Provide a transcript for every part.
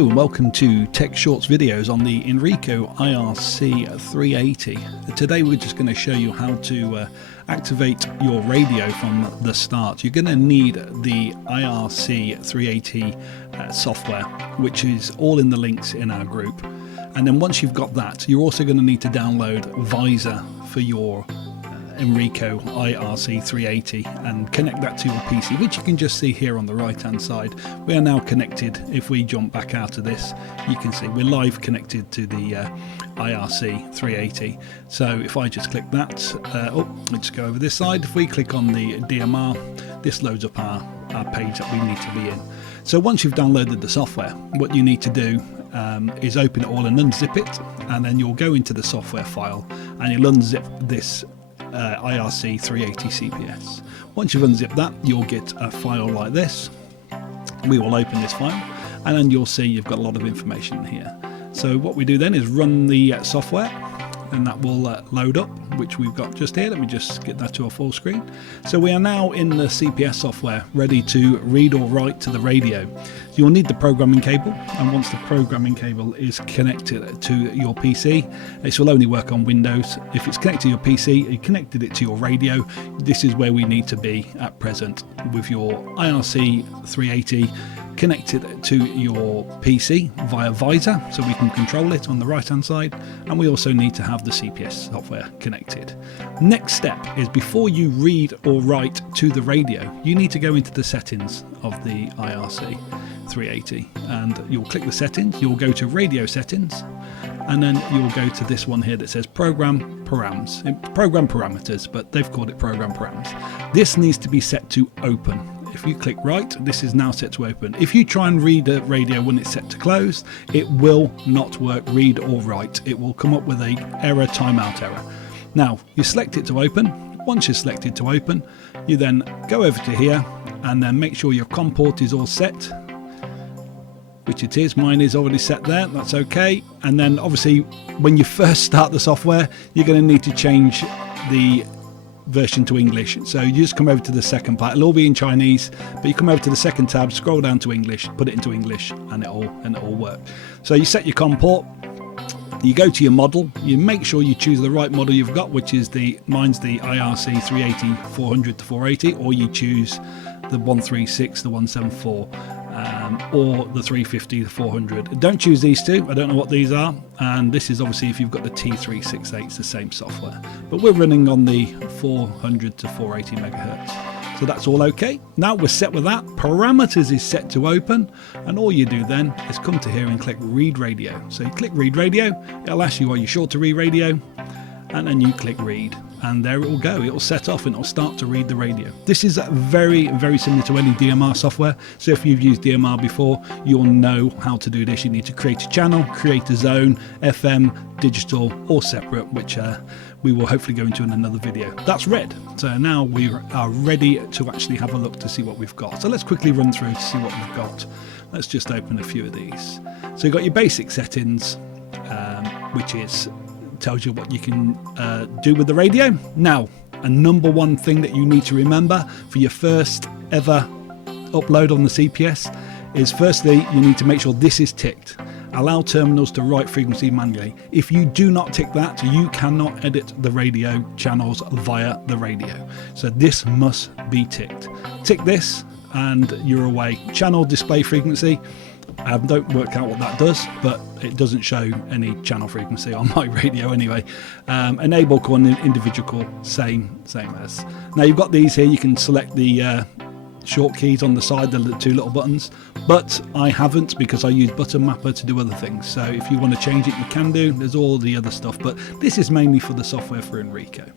Hello and welcome to Tech Shorts videos on the Inrico IRC380. Today we're just going to show you how to activate your radio from the start. You're going to need the IRC380 software, which is all in the links in our group. And then once you've got that, you're also going to need to download Visor for your Inrico IRC380 and connect that to your PC, which you can just see here on the right hand side. We are now connected. If we jump back out of this, you can see we're live connected to the IRC380. So if I just click that, let's go over this side. If we click on the DMR, this loads up our page that we need to be in. So once you've downloaded the software, what you need to do is open it all and unzip it, and then you'll go into the software file and you'll unzip this IRC380 CPS. Once you've unzipped that, you'll get a file like this. We will open this file and then you'll see you've got a lot of information here. So what we do then is run the software, and that will load up, which we've got just here. Let me just get that to a full screen. So we are now in the CPS software, ready to read or write to the radio. You'll need the programming cable, and once the programming cable is connected to your PC, this will only work on Windows. If it's connected to your PC, you connected it to your radio, this is where we need to be at present, with your IRC380 connected to your PC via Visor, so we can control it on the right hand side, and we also need to have the CPS software connected. Next step is, before you read or write to the radio, you need to go into the settings of the IRC380, and you'll click the settings, you'll go to radio settings, and then you'll go to this one here that says program parameters, but they've called it program params. This needs to be set to open. If you click right, this is now set to open. If you try and read the radio when it's set to close, it will not work, read or write. It will come up with a error, timeout error. Now, you select it to open. Once you're selected to open, you then go over to here and then make sure your COM port is all set, which it is. Mine is already set there, that's okay. And then obviously when you first start the software, you're going to need to change the version to English. So you just come over to the second part. It'll all be in Chinese, but you come over to the second tab, scroll down to English, put it into English, and it'll work. So you set your COM port, you go to your model, you make sure you choose the right model you've got, which is mine's the IRC380 400 to 480, or you choose the 136, the 174, or the 350, the 400. Don't choose these two, I don't know what these are, and this is obviously if you've got the T368, it's the same software, but we're running on the 400 to 480 megahertz. So that's all okay. Now we're set with that. Parameters is set to open, and all you do then is come to here and click read radio. So you click read radio, it'll ask you, are you sure to read radio? And then you click read, and there it will go. It'll set off and it'll start to read the radio. This is very, very similar to any DMR software. So if you've used DMR before, you'll know how to do this. You need to create a channel, create a zone, FM, digital, or separate, which we will hopefully go into in another video. That's read. So now we are ready to actually have a look to see what we've got. So let's quickly run through to see what we've got. Let's just open a few of these. So you've got your basic settings, which tells you what you can do with the radio. Now, a number one thing that you need to remember for your first ever upload on the CPS is, firstly, you need to make sure this is ticked. Allow terminals to write frequency manually. If you do not tick that, you cannot edit the radio channels via the radio. So this must be ticked. Tick this and you're away. Channel display frequency. I don't work out what that does, but it doesn't show any channel frequency on my radio anyway. Enable call and individual call, same as. Now you've got these here, you can select the short keys on the side, the two little buttons, but I haven't, because I use Button Mapper to do other things. So if you want to change it, you can do. There's all the other stuff, but this is mainly for the software for Inrico.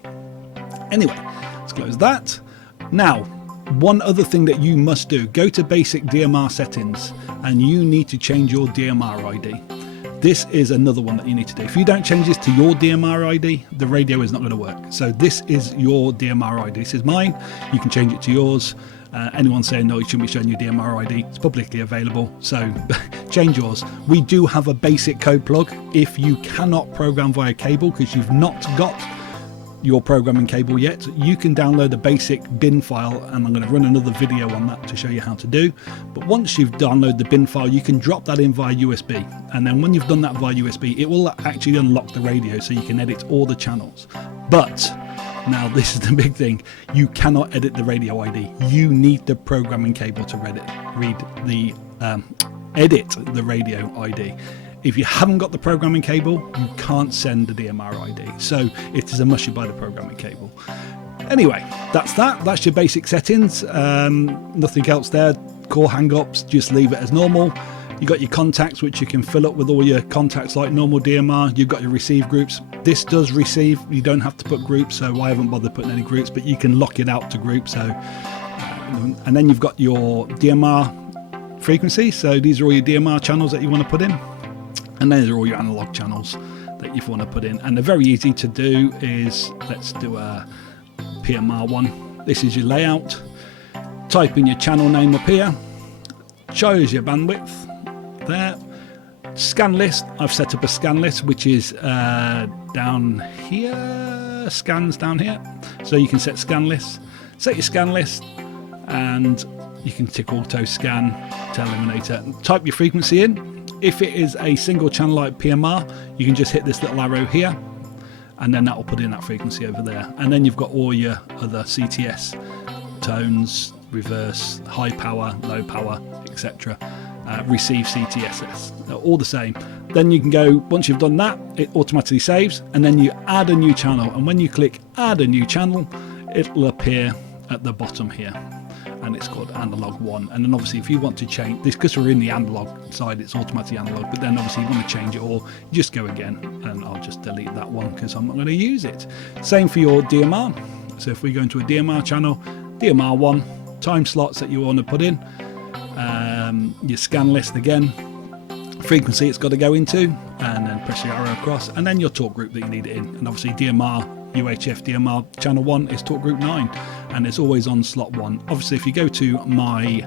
Anyway, let's close that. Now, one other thing that you must do, go to basic DMR settings, and you need to change your DMR ID. This is another one that you need to do. If you don't change this to your DMR ID, the radio is not going to work. So this is your DMR ID. This is mine. You can change it to yours. Anyone saying no, you shouldn't be showing your DMR ID, it's publicly available, so change yours. We do have a basic code plug. If you cannot program via cable because you've not got your programming cable yet, you can download a basic bin file, and I'm going to run another video on that to show you how to do. But once you've downloaded the bin file, you can drop that in via USB, and then when you've done that via USB, it will actually unlock the radio so you can edit all the channels. But now this is the big thing, you cannot edit the radio ID. You need the programming cable to edit the radio ID. If you haven't got the programming cable, you can't send the DMR ID. So it is a must you buy the programming cable. Anyway, that's your basic settings. Nothing else there. Call hang-ups, just leave it as normal. You've got your contacts, which you can fill up with all your contacts like normal DMR. You've got your receive groups. This does receive. You don't have to put groups, so I haven't bothered putting any groups, but you can lock it out to groups. So, and then you've got your DMR frequency. So these are all your DMR channels that you want to put in. And these are all your analog channels that you want to put in. And they're very easy to do. Let's do a PMR one. This is your layout. Type in your channel name up here. Shows your bandwidth there. Scan list. I've set up a scan list, which is down here. Scans down here. So you can set scan lists. Set your scan list, and you can tick auto scan to eliminate it. Type your frequency in. If it is a single channel like PMR, you can just hit this little arrow here, and then that will put in that frequency over there. And then you've got all your other CTS, tones, reverse, high power, low power, etc. Receive CTSS, all the same. Then you can go, once you've done that, it automatically saves, and then you add a new channel. And when you click add a new channel, it will appear at the bottom here. And it's called analog 1. And then obviously if you want to change this, because we're in the analog side, it's automatically analog, but then obviously you want to change it all, just go again, and I'll just delete that one because I'm not going to use it. Same for your DMR. So if we go into a DMR channel, DMR 1, time slots that you want to put in, your scan list again, frequency it's got to go into, and then press your arrow across, and then your talk group that you need it in. And obviously DMR, UHF DMR channel 1 is talk group 9, and it's always on slot 1. Obviously if you go to my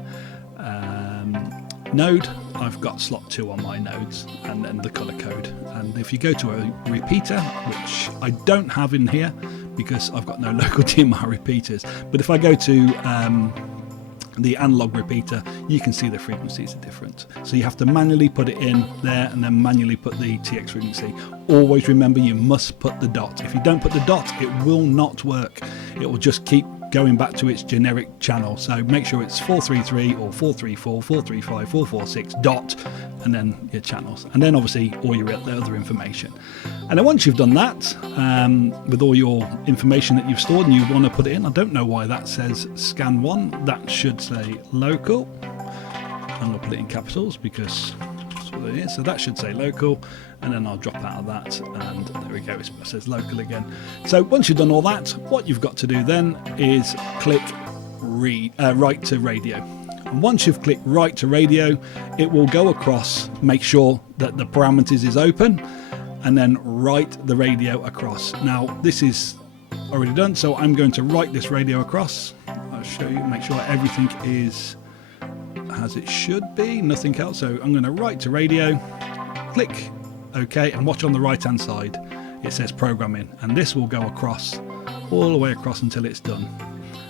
node, I've got slot 2 on my nodes, and then the color code. And if you go to a repeater, which I don't have in here because I've got no local DMR repeaters, but if I go to the analog repeater, you can see the frequencies are different. So you have to manually put it in there, and then manually put the TX frequency. Always remember, you must put the dot. If you don't put the dot, it will not work. It will just keep going back to its generic channel. So make sure it's 433 or 434, 435, 446 dot, and then your channels, and then obviously all your other information. And then once you've done that, with all your information that you've stored and you want to put it in, I don't know why that says scan 1, that should say local. I'm going to put it in capitals because that's what it is. So that should say local, and then I'll drop out of that, and there we go, it says local again. So once you've done all that, what you've got to do then is click write to radio. And once you've clicked write to radio, it will go across, make sure that the parameters is open, and then write the radio across. Now this is already done, so I'm going to write this radio across. I'll show you, make sure everything is as it should be, nothing else. So I'm going to write to radio, click OK, and watch on the right hand side it says programming, and this will go across, all the way across until it's done.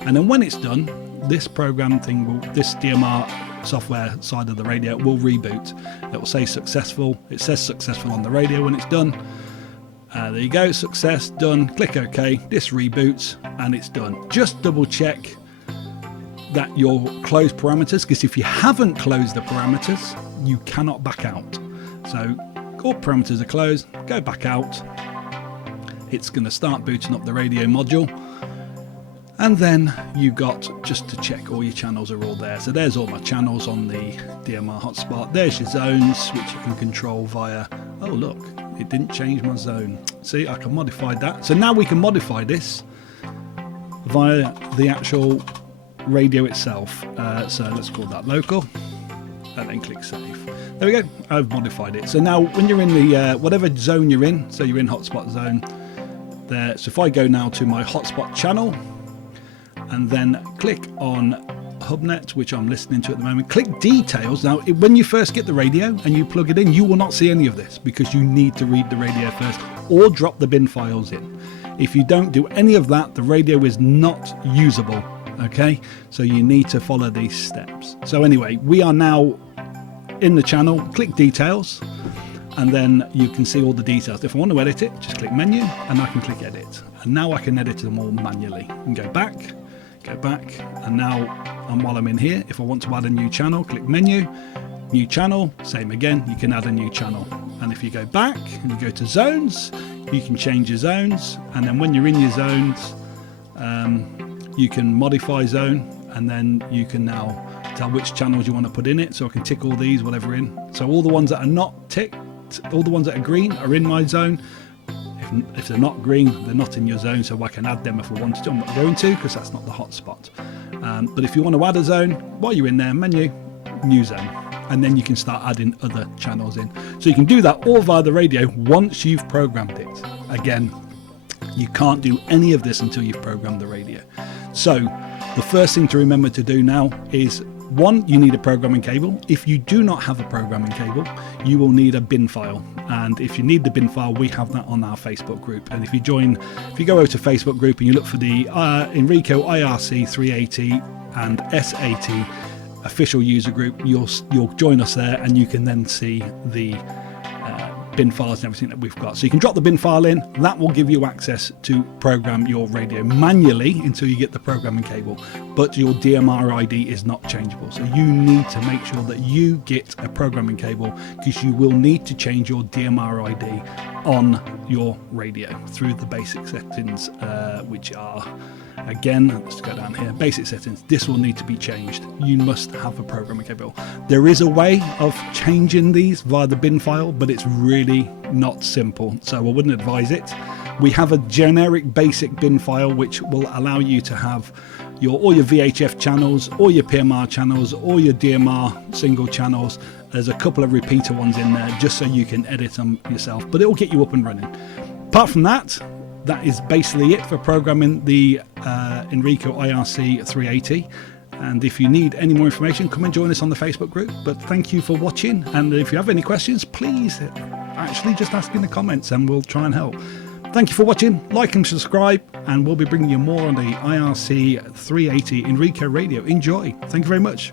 And then when it's done, this program thing will, this DMR software side of the radio will reboot. It will say successful. It says successful on the radio when it's done. There you go, success, done. Click OK. This reboots and it's done. Just double check that your closed parameters, because if you haven't closed the parameters, you cannot back out. So all parameters are closed, go back out. It's going to start booting up the radio module. And then you've got just to check all your channels are all there. So there's all my channels on the DMR hotspot. There's your zones, which you can control via, oh look, it didn't change my zone. See, I can modify that. So now we can modify this via the actual radio itself. So let's call that local, and then click save. There we go, I've modified it. So now when you're in the, whatever zone you're in, so you're in hotspot zone there. So if I go now to my hotspot channel, and then click on HubNet, which I'm listening to at the moment. Click details. Now, when you first get the radio and you plug it in, you will not see any of this because you need to read the radio first or drop the bin files in. If you don't do any of that, the radio is not usable. Okay, so you need to follow these steps. So anyway, we are now in the channel. Click details, and then you can see all the details. If I want to edit it, just click menu, and I can click edit. And now I can edit them all manually. And go back, and now, and while I'm in here, if I want to add a new channel, click menu, new channel, same again, you can add a new channel. And if you go back and you go to zones, you can change your zones, and then when you're in your zones, you can modify zone, and then you can now tell which channels you want to put in it. So I can tick all these, whatever in. So all the ones that are not ticked, all the ones that are green are in my zone. If they're not green, they're not in your zone, so I can add them if I wanted to. I'm not going to, because that's not the hotspot. But if you want to add a zone, while you're in there, menu, new zone, and then you can start adding other channels in. So you can do that all via the radio once you've programmed it. Again, you can't do any of this until you've programmed the radio. So the first thing to remember to do now is, one, you need a programming cable. If you do not have a programming cable, you will need a bin file. And if you need the bin file, we have that on our Facebook group. And if you go over to Facebook group and you look for the Inrico IRC380 and S80 official user group, you'll join us there, and you can then see the bin files and everything that we've got. So you can drop the bin file in. That will give you access to program your radio manually until you get the programming cable, but your DMR ID is not changeable. So you need to make sure that you get a programming cable, because you will need to change your DMR ID on your radio through the basic settings, which are, again, let's go down here, basic settings. This will need to be changed. You must have a programming cable. There is a way of changing these via the bin file, but it's really not simple, so I wouldn't advise it. We have a generic basic bin file which will allow you to have all your VHF channels, all your PMR channels, all your DMR single channels. There's a couple of repeater ones in there just so you can edit them yourself, but it will get you up and running. Apart from that, that is basically it for programming the Inrico IRC380. And if you need any more information, come and join us on the Facebook group. But thank you for watching, and if you have any questions, please actually just ask in the comments and we'll try and help. Thank you for watching. Like and subscribe, and we'll be bringing you more on the IRC380 Inrico radio. Enjoy. Thank you very much.